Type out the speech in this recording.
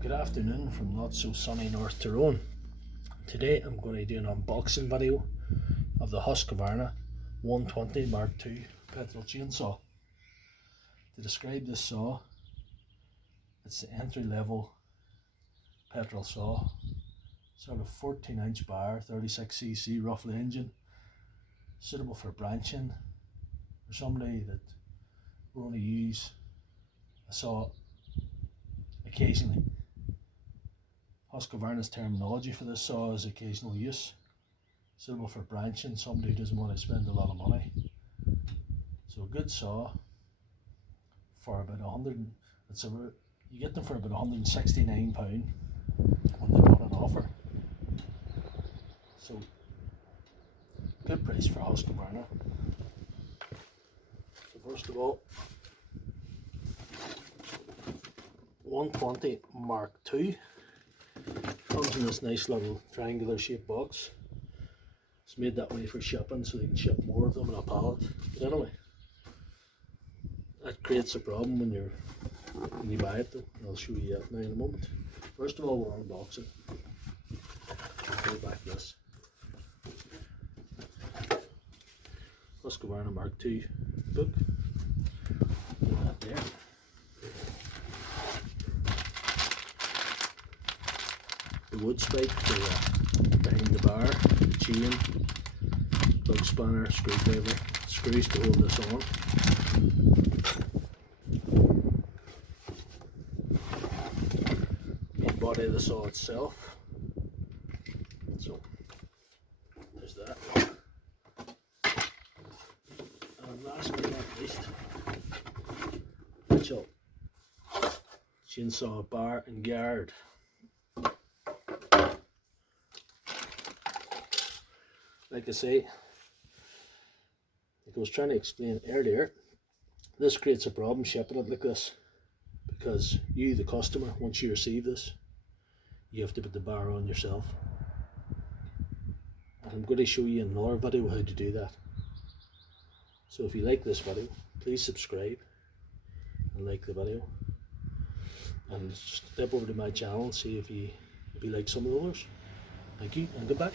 Good afternoon from not so sunny North Tyrone. Today I'm going to do an unboxing video of the Husqvarna 120 Mark II petrol chainsaw. To describe this saw, it's the entry level petrol saw, sort of 14-inch bar, 36cc roughly engine, suitable for branching, for somebody that will only use a saw occasionally. Husqvarna's terminology for this saw is occasional use, suitable for branching, somebody who doesn't want to spend a lot of money. So a good saw for about you get them for about £169 when they're not on offer. So good price for Husqvarna. So first of all, 120 Mark II. Comes in this nice little triangular shaped box. It's made that way for shipping so they can ship more of them in a pallet. But anyway, that creates a problem when you buy it though. I'll show you that now in a moment. First of all, we'll unbox it. I'll go back this. Husqvarna Mark II book. Put that there. The wood spike for behind the bar, the chain, plug spanner, screwdriver, screws to hold this on. Main body of the saw itself. So there's that. And last but not least, actual chainsaw bar and guard. Like I say, like I was trying to explain earlier, this creates a problem shipping it like this, because you, the customer, once you receive this, you have to put the bar on yourself. And I'm going to show you in another video how to do that. So if you like this video, please subscribe and like the video, and step over to my channel and see if you like some of the others. Thank you and goodbye.